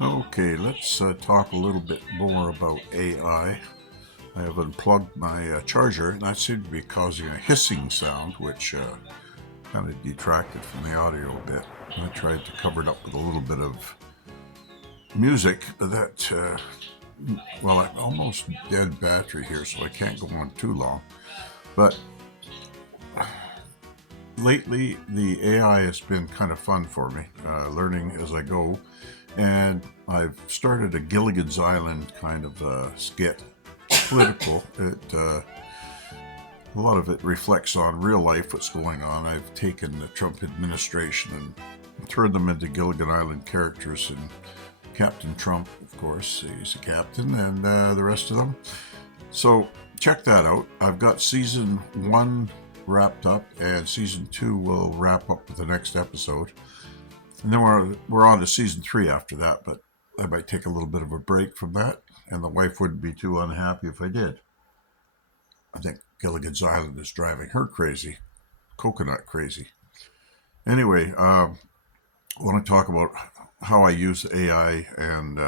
Okay, let's talk a little bit more about AI. I have unplugged my charger, and that seemed to be causing a hissing sound, which kind of detracted from the audio a bit. I tried to cover it up with a little bit of music, but well, I'm almost dead battery here, so I can't go on too long. But lately, the AI has been kind of fun for me, learning as I go. And I've started a Gilligan's Island kind of skit. It's political. A lot of it reflects on real life, what's going on. I've taken the Trump administration and turned them into Gilligan Island characters. And Captain Trump, of course, he's a captain, and the rest of them. So check that out. I've got season 1 wrapped up, and season 2 will wrap up with the next episode. And then we're on to season 3 after that, but I might take a little bit of a break from that, and the wife wouldn't be too unhappy if I did. I think Gilligan's Island is driving her crazy, coconut crazy. Anyway, I want to talk about how I use AI and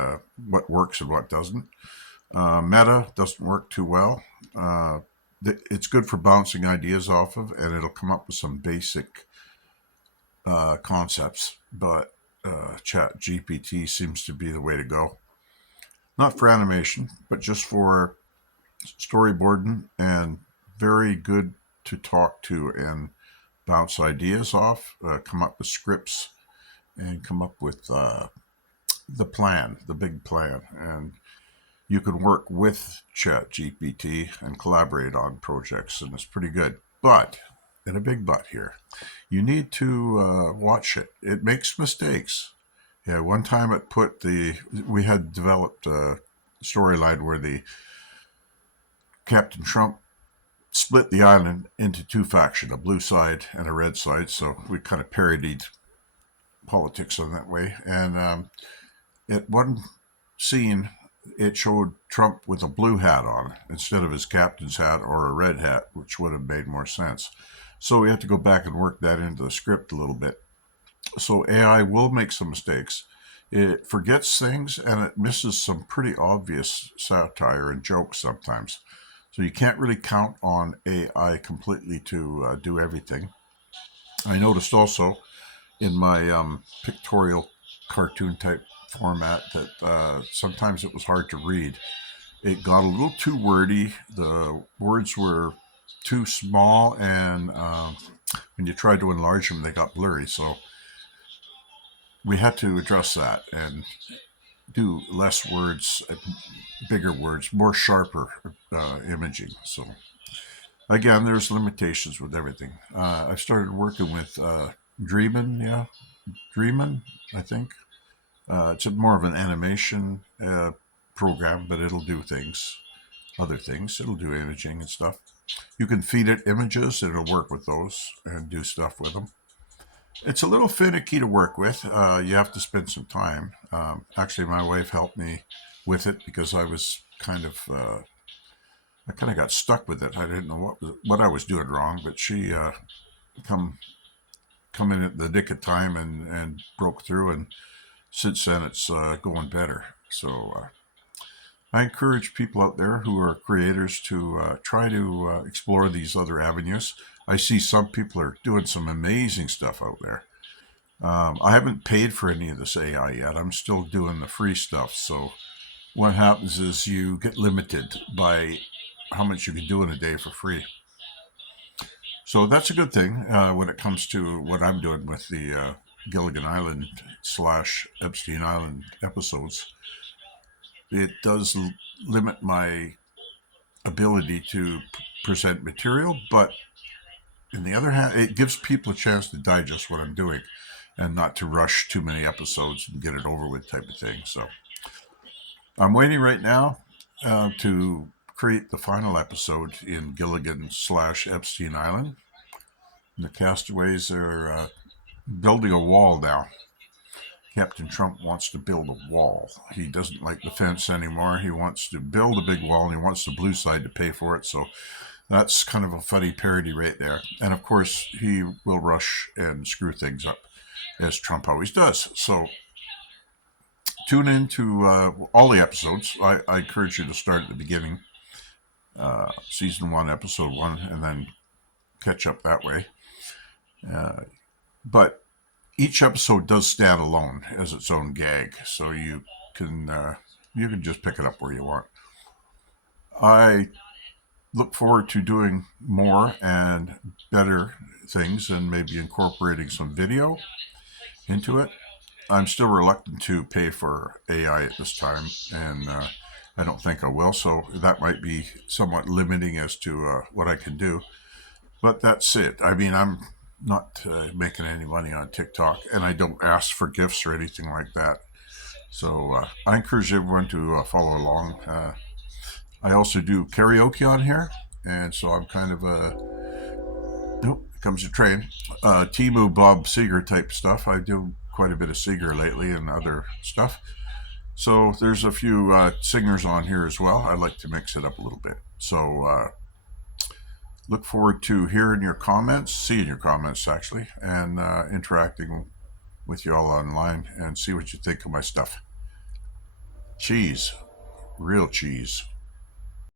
what works and what doesn't. Meta doesn't work too well. It's good for bouncing ideas off of, and it'll come up with some basic concepts, but Chat GPT seems to be the way to go. Not for animation, but just for storyboarding, and very good to talk to and bounce ideas off, come up with scripts, and come up with the plan, the big plan. And you can work with Chat GPT and collaborate on projects, and it's pretty good. But, and a big but here, you need to watch it. It makes mistakes. Yeah, one time we had developed a storyline where the Captain Trump split the island into two factions, a blue side and a red side. So we kind of parodied politics in that way. And at one scene, it showed Trump with a blue hat on instead of his captain's hat or a red hat, which would have made more sense. So we had to go back and work that into the script a little bit. So AI will make some mistakes. It forgets things, and it misses some pretty obvious satire and jokes sometimes. So you can't really count on AI completely to do everything. I noticed also in my pictorial cartoon type format that sometimes it was hard to read. It got a little too wordy. The words were too small, and when you tried to enlarge them, they got blurry. So we had to address that and do less words, bigger words, more sharper imaging. So again, there's limitations with everything. I started working with Dreamin, Dreamin, I think. It's more of an animation program, but it'll do other things. It'll do imaging and stuff. You can feed it images, and it'll work with those and do stuff with them. It's a little finicky to work with. You have to spend some time. Actually, my wife helped me with it because I kind of got stuck with it. I didn't know what I was doing wrong, but she come come in at the nick of time and broke through. And since then, it's going better. So I encourage people out there who are creators to try to explore these other avenues. I see some people are doing some amazing stuff out there. I haven't paid for any of this AI yet. I'm still doing the free stuff. So what happens is you get limited by how much you can do in a day for free. So that's a good thing when it comes to what I'm doing with the Gilligan Island / Epstein Island episodes. It does limit my ability to present material, but on the other hand, it gives people a chance to digest what I'm doing and not to rush too many episodes and get it over with type of thing. So I'm waiting right now to create the final episode in Gilligan / Epstein Island. And the castaways are building a wall now. Captain Trump wants to build a wall. He doesn't like the fence anymore. He wants to build a big wall, and he wants the blue side to pay for it. So that's kind of a funny parody right there. And of course, he will rush and screw things up, as Trump always does. So tune into all the episodes. I encourage you to start at the beginning, season 1, episode 1, and then catch up that way. But each episode does stand alone as its own gag, so you can just pick it up where you want. I look forward to doing more and better things, and maybe incorporating some video into it. I'm still reluctant to pay for AI at this time, and I don't think I will, so that might be somewhat limiting as to what I can do. But that's it. I mean, I'm not making any money on TikTok, and I don't ask for gifts or anything like that. So I encourage everyone to follow along. I also do karaoke on here, and so I'm kind of a... Nope, here comes a train. Timu Bob Seger type stuff. I do quite a bit of Seger lately and other stuff. So there's a few singers on here as well. I like to mix it up a little bit. So look forward to hearing your comments, seeing your comments actually, and interacting with you all online and see what you think of my stuff. Cheese, real cheese.